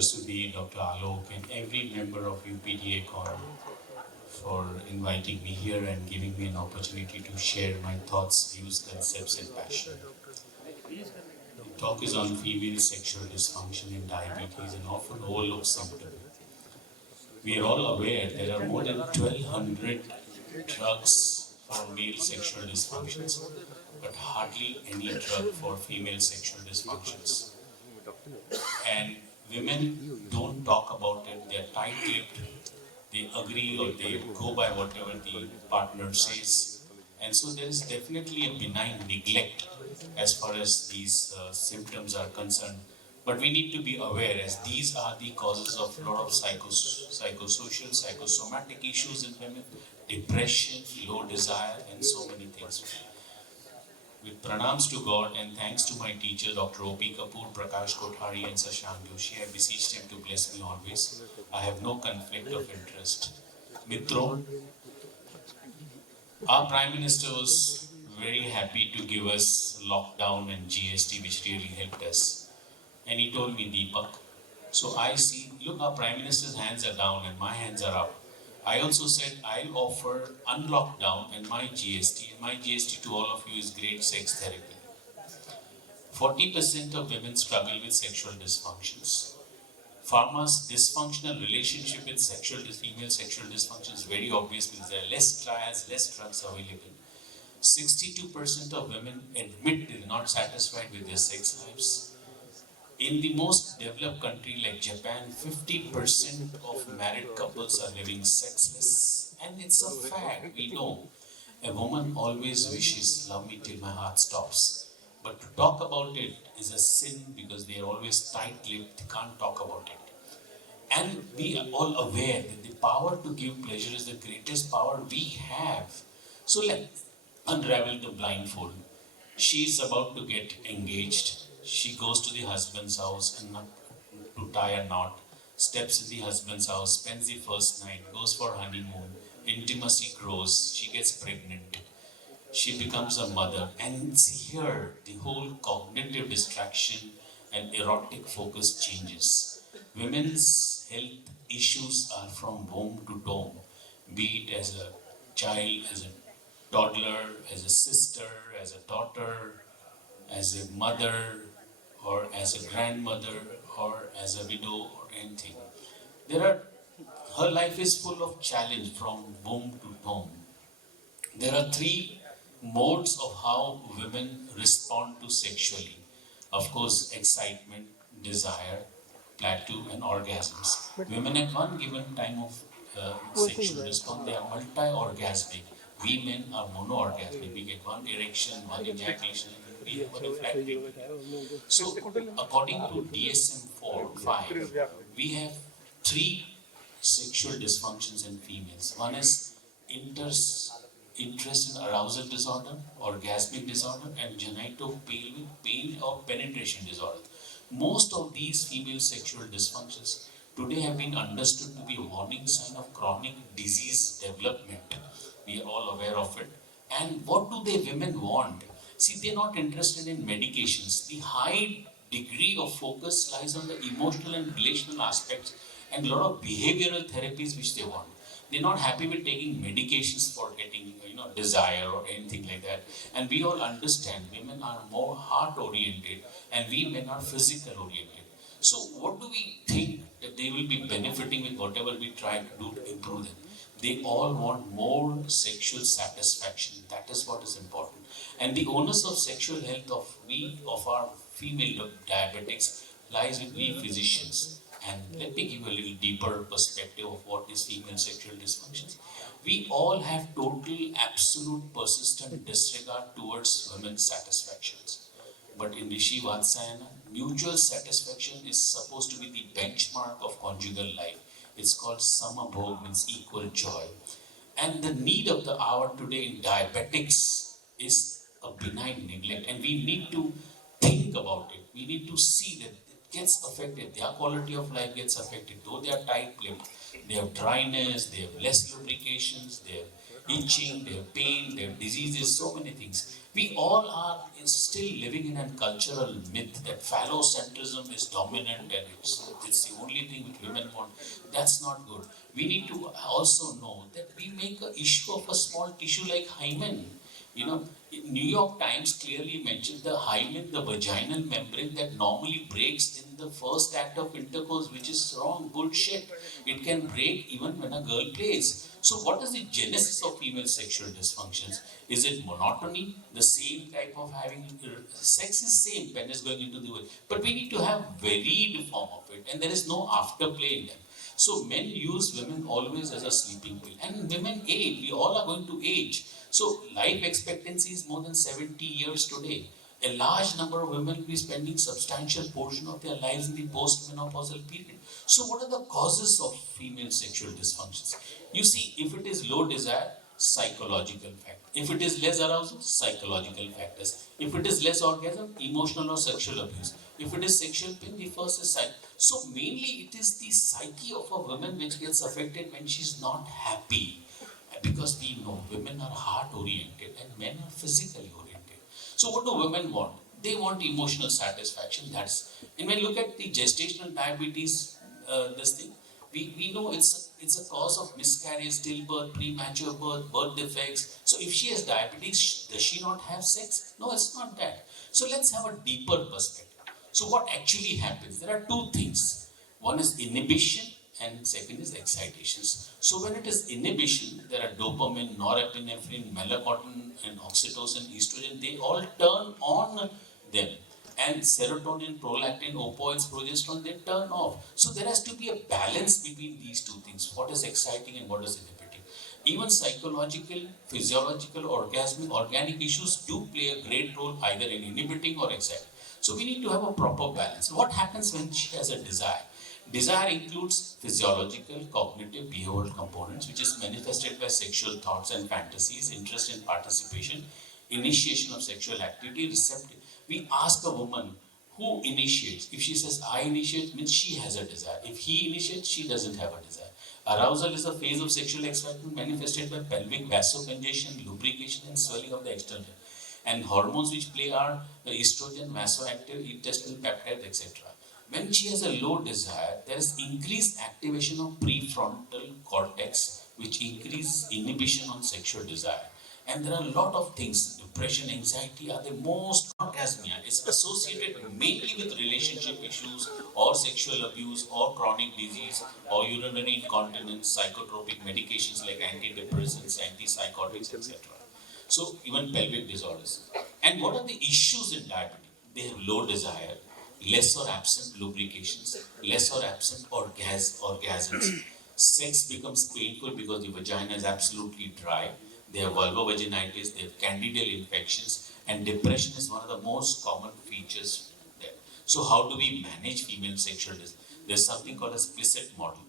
Dr. Sudhi, Dr. Alok, and every member of UPDA Con for inviting me here and giving me an opportunity to share my thoughts, views, concepts, and passion. The talk is on female sexual dysfunction in diabetes and often overlooked symptom. We are all aware there are more than 1200 drugs for male sexual dysfunctions, but hardly any drug for female sexual dysfunctions. And women don't talk about it, they're tight-lipped, they agree or they go by whatever the partner says. And so there is definitely a benign neglect as far as these symptoms are concerned. But we need to be aware as these are the causes of a lot of psychosocial, psychosomatic issues in women, depression, low desire, and so many things. With pranams to God and thanks to my teacher Dr. O.P. Kapoor, Prakash Kothari and Sashank Joshi, I beseeched him to bless me always. I have no conflict of interest. Mitro, our Prime Minister was very happy to give us lockdown and GST, which really helped us. And he told me, Deepak, so I see, look, our Prime Minister's hands are down and my hands are up. I also said I'll offer unlockdown and my GST. And my GST to all of you is great sex therapy. 40% of women struggle with sexual dysfunctions. Pharma's dysfunctional relationship with female sexual dysfunction is very obvious because there are less trials, less drugs available. 62% of women admit they're not satisfied with their sex lives. In the most developed country like Japan, 50% of married couples are living sexless. And it's a fact, we know. A woman always wishes, love me till my heart stops. But to talk about it is a sin because they are always tight-lipped, they can't talk about it. And we are all aware that the power to give pleasure is the greatest power we have. So let's unravel the blindfold. She's about to get engaged. She goes to the husband's house and to tie a knot, steps in the husband's house, spends the first night, goes for honeymoon, intimacy grows, she gets pregnant, she becomes a mother, and here the whole cognitive distraction and erotic focus changes. Women's health issues are from womb to tomb, be it as a child, as a toddler, as a sister, as a daughter, as a mother, or as a grandmother, or as a widow, or anything. Her life is full of challenge from womb to tomb. There are three modes of how women respond to sexually. Of course, excitement, desire, plateau, and orgasms. Women at one given time of sexual response, they are multi-orgasmic. We men are mono-orgasmic. We get one erection, one ejaculation, we have a refractory. So, according to DSM-4, 5, we have three sexual dysfunctions in females. One is interest and arousal disorder, orgasmic disorder, and genitopelvic pain or penetration disorder. Most of these female sexual dysfunctions today have been understood to be a warning sign of chronic disease development. We are all aware of it. And what do they women want? See, they're not interested in medications. The high degree of focus lies on the emotional and relational aspects and a lot of behavioral therapies which they want. They're not happy with taking medications for getting, desire or anything like that. And we all understand women are more heart-oriented and we men are physical-oriented. So what do we think that they will be benefiting with whatever we try to do to improve them? They all want more sexual satisfaction. That is what is important. And the onus of sexual health of our female diabetics lies with we physicians. And let me give a little deeper perspective of what is female sexual dysfunction. We all have total, absolute, persistent disregard towards women's satisfactions. But in Rishi Vatsayana, mutual satisfaction is supposed to be the benchmark of conjugal life. It's called samabhog, means equal joy. And the need of the hour today in diabetics is a benign neglect. And we need to think about it. We need to see that it gets affected. Their quality of life gets affected. Though they are tight-lipped, they have dryness, they have less lubrications, they have itching, they have pain, they have diseases, so many things. We all are still living in a cultural myth that phallocentrism is dominant and it's the only thing which women want. That's not good. We need to also know that we make an issue of a small tissue like hymen. You know, New York Times clearly mentioned the hymen, the vaginal membrane that normally breaks in the first act of intercourse, which is wrong, bullshit. It can break even when a girl plays. So, what is the genesis of female sexual dysfunctions? Is it monotony? The same type of having sex is same, penis going into the world, but we need to have varied form of it, and there is no afterplay in them. So men use women always as a sleeping pill, and women age. We all are going to age. So life expectancy is more than 70 years today. A large number of women will be spending substantial portion of their lives in the postmenopausal period. So what are the causes of female sexual dysfunctions? You see, if it is low desire, psychological factor. If it is less arousal, psychological factors. If it is less orgasm, emotional or sexual abuse. If it is sexual pain, the first is psych. So mainly it is the psyche of a woman which gets affected when she's not happy. Because we know women are heart oriented and men are physically oriented. So what do women want? They want emotional satisfaction. And when you look at the gestational diabetes, this thing, we know it's a cause of miscarriage, stillbirth, premature birth, birth defects. So if she has diabetes, does she not have sex? No, it's not that. So let's have a deeper perspective. So what actually happens? There are two things. One is inhibition and second is excitations. So when it is inhibition, there are dopamine, norepinephrine, melatonin and oxytocin, estrogen, they all turn on them. And serotonin, prolactin, opioids, progesterone, they turn off. So there has to be a balance between these two things. What is exciting and what is inhibiting. Even psychological, physiological, orgasmic, organic issues do play a great role either in inhibiting or exciting. So we need to have a proper balance. What happens when she has a desire? Desire includes physiological, cognitive, behavioral components, which is manifested by sexual thoughts and fantasies, interest in participation, initiation of sexual activity, receptive. We ask a woman who initiates. If she says I initiate, means she has a desire. If he initiates, she doesn't have a desire. Arousal is a phase of sexual excitement manifested by pelvic vasocongestion, lubrication, and swelling of the external. And hormones which play are estrogen, vasoactive, intestinal peptides, etc. When she has a low desire, there is increased activation of prefrontal cortex, which increases inhibition on sexual desire. And there are a lot of things. Depression, anxiety are the most. Orgasmia is associated mainly with relationship issues or sexual abuse or chronic disease or urinary incontinence, psychotropic medications like antidepressants, antipsychotics, etc. So even pelvic disorders. And what are the issues in diabetes? They have low desire, less or absent lubrications, less or absent orgasms. Sex becomes painful because the vagina is absolutely dry. They have vulvovaginitis, they have candidal infections, and depression is one of the most common features there. So how do we manage female sexual disease? There's something called a explicit model.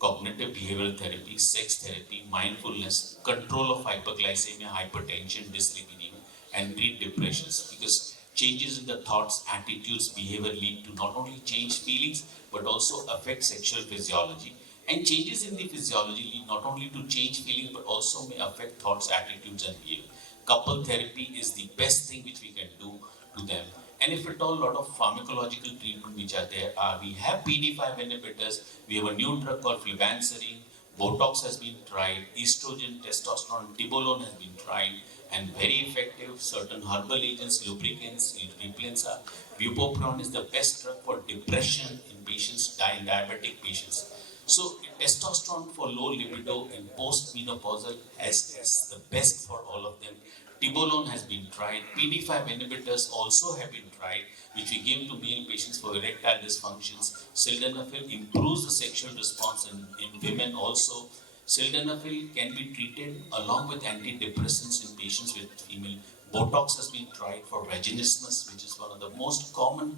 Cognitive behavioral therapy, sex therapy, mindfulness, control of hyperglycemia, hypertension, dyslipidemia, and treat depressions, because changes in the thoughts, attitudes, behavior lead to not only change feelings but also affect sexual physiology. And changes in the physiology lead not only to change feelings but also may affect thoughts, attitudes, and behavior. Couple therapy is the best thing which we can do to them. And if at all, a lot of pharmacological treatment which are there we have PD5 inhibitors, we have a new drug called flibanserin, Botox has been tried, estrogen, testosterone, tibolone has been tried, and very effective. Certain herbal agents, lubricants, repellents are. Bupropion is the best drug for depression in patients, diabetic patients. So testosterone for low libido and postmenopausal is the best for all of them. Tibolone has been tried. PD5 inhibitors also have been tried, which we give to male patients for erectile dysfunctions. Sildenafil improves the sexual response in women also. Sildenafil can be treated along with antidepressants in patients with female. Botox has been tried for vaginismus, which is one of the most common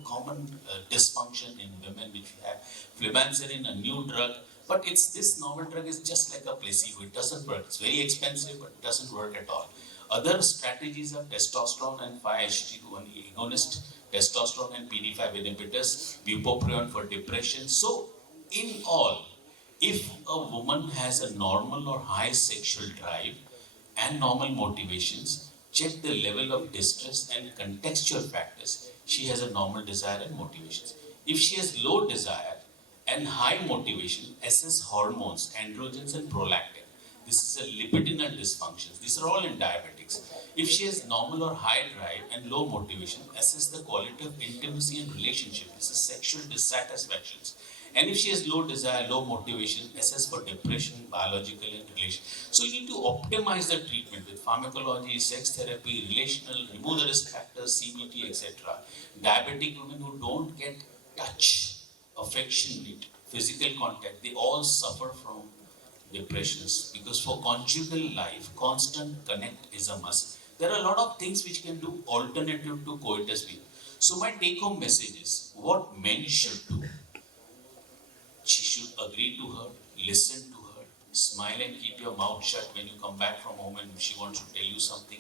dysfunction in women which we have. Flibanserin, a new drug, but this novel drug is just like a placebo. It doesn't work. It's very expensive, but it doesn't work at all. Other strategies are testosterone and 5-HT2 agonist, testosterone and PD5 inhibitors, bupropion for depression. So, in all, if a woman has a normal or high sexual drive, and normal motivations, check the level of distress and contextual factors. She has a normal desire and motivations. If she has low desire and high motivation, assess hormones, androgens and prolactin. This is a lipidinal dysfunction. These are all in diabetics. If she has normal or high drive and low motivation, assess the quality of intimacy and relationship. This is sexual dissatisfactions. And if she has low desire, low motivation, assess for depression, biological and relation. So you need to optimize the treatment with pharmacology, sex therapy, relational, remove the risk factors, CBT, etc. Diabetic women who don't get touch, affection, physical contact, they all suffer from depressions, because for conjugal life, constant connect is a must. There are a lot of things which can do alternative to coitus being. So my take-home message is what men should do. She should agree to her, listen to her, smile and keep your mouth shut when you come back from home and she wants to tell you something.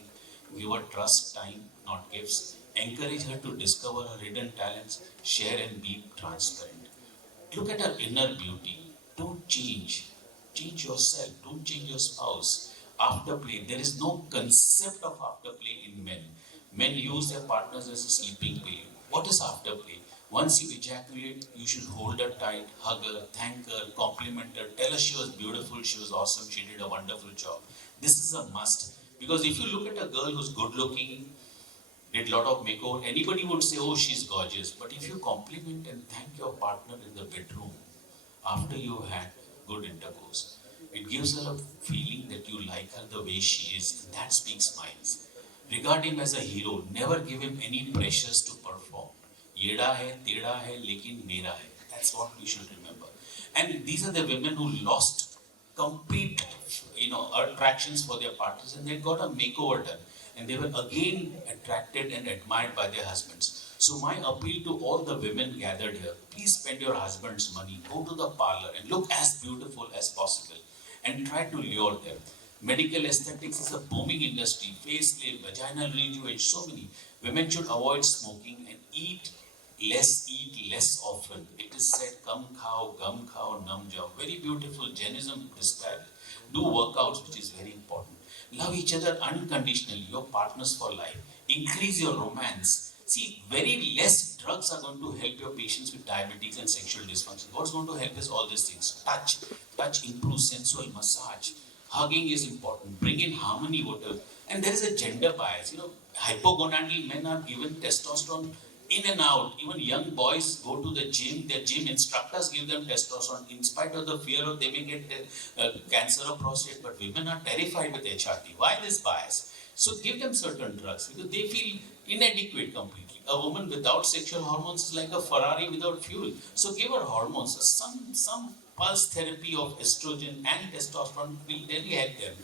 Give her trust, time, not gifts. Encourage her to discover her hidden talents, share and be transparent. Look at her inner beauty. Don't change. Change yourself. Don't change your spouse. Afterplay. There is no concept of afterplay in men. Men use their partners as a sleeping pill. What is afterplay? Once you ejaculate, you should hold her tight, hug her, thank her, compliment her, tell her she was beautiful, she was awesome, she did a wonderful job. This is a must. Because if you look at a girl who's good looking, did a lot of makeover, anybody would say, oh, she's gorgeous. But if you compliment and thank your partner in the bedroom after you've had good intercourse, it gives her a feeling that you like her the way she is, and that speaks miles. Regard him as a hero, never give him any pressures to perform. Yeda hai, teda hai, lekin mera hai. That's what we should remember. And these are the women who lost complete, attractions for their partners, and they got a makeover done. And they were again attracted and admired by their husbands. So my appeal to all the women gathered here, please spend your husband's money, go to the parlor and look as beautiful as possible and try to lure them. Medical aesthetics is a booming industry, facelift, vaginal rejuvenation, so many. Women should avoid smoking and eat less often. It is said, kam khao, gum khao, nam jao. Very beautiful, Jainism described. Do workouts, which is very important. Love each other unconditionally, your partners for life. Increase your romance. See, very less drugs are going to help your patients with diabetes and sexual dysfunction. What's going to help is all these things. Touch improves sensual massage. Hugging is important. Bring in harmony, whatever. And there is a gender bias. Hypogonadal men are given testosterone in and out. Even young boys go to the gym, their gym instructors give them testosterone in spite of the fear of they may get cancer of prostate. But women are terrified with HRT. Why this bias? So give them certain drugs because they feel inadequate completely. A woman without sexual hormones is like a Ferrari without fuel. So give her hormones. Some pulse therapy of estrogen and testosterone will really help them.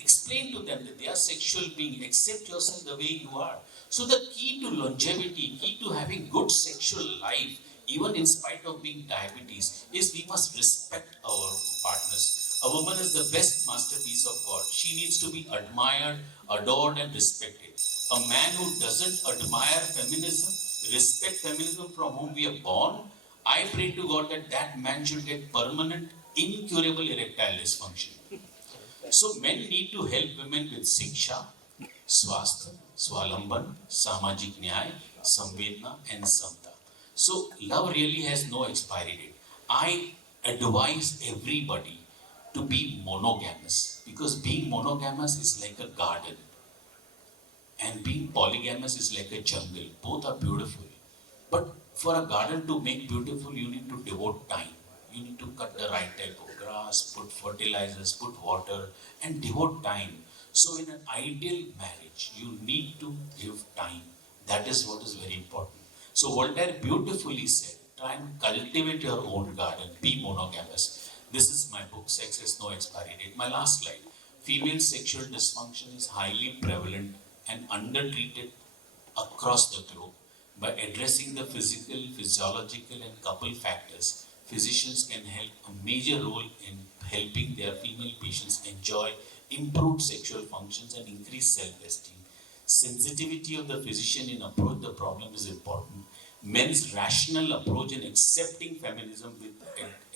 Explain to them that they are sexual beings. Accept yourself the way you are. So the key to longevity, key to having good sexual life, even in spite of being diabetes, is we must respect our partners. A woman is the best masterpiece of God. She needs to be admired, adored and respected. A man who doesn't admire feminism, respect feminism from whom we are born, I pray to God that that man should get permanent, incurable erectile dysfunction. So men need to help women with Siksha, Swasthya, Swalamban, Samajik Nyay, Samvedna and Samta. So love really has no expiry date. I advise everybody to be monogamous because being monogamous is like a garden and being polygamous is like a jungle. Both are beautiful. But for a garden to make beautiful, you need to devote time. You need to cut the right type of grass, put fertilizers, put water, and devote time. So in an ideal marriage, you need to give time. That is what is very important. So Voltaire beautifully said, try and cultivate your own garden, be monogamous. This is my book, Sex Has No Expiry Date. My last slide. Female sexual dysfunction is highly prevalent and undertreated across the globe. By addressing the physical, physiological and couple factors, physicians can help a major role in helping their female patients enjoy improved sexual functions and increase self-esteem. Sensitivity of the physician in approach the problem is important. men's rational approach in accepting feminism with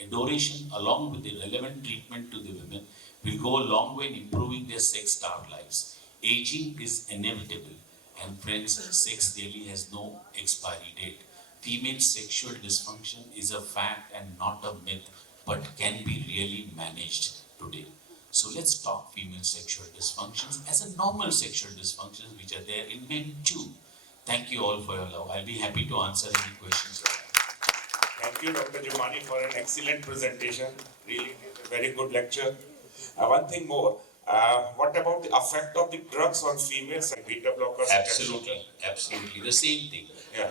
adoration along with the relevant treatment to the women will go a long way in improving their sex-starved lives. Aging is inevitable, and friends, sex daily has no expiry date. Female sexual dysfunction is a fact and not a myth, but can be really managed today. So let's talk female sexual dysfunctions as a normal sexual dysfunctions which are there in men too. Thank you all for your love. I'll be happy to answer any questions you have. Thank you, Dr. Jumani, for an excellent presentation. Really a very good lecture. One thing more. What about the effect of the drugs on females like beta blockers? Absolutely, absolutely. The same thing. Yeah.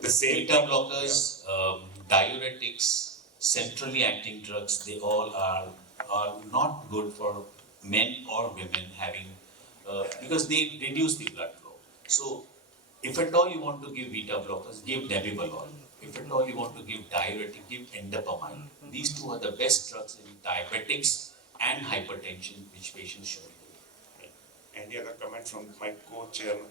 The same Beta blockers, diuretics, centrally acting drugs, they all are not good for men or women having, because they reduce the blood flow. So, if at all you want to give beta blockers, give nebivolol. If at all you want to give diuretic, give endopamine. These two are the best drugs in diabetics and hypertension which patients should be given. Any other comment from my co-chairman?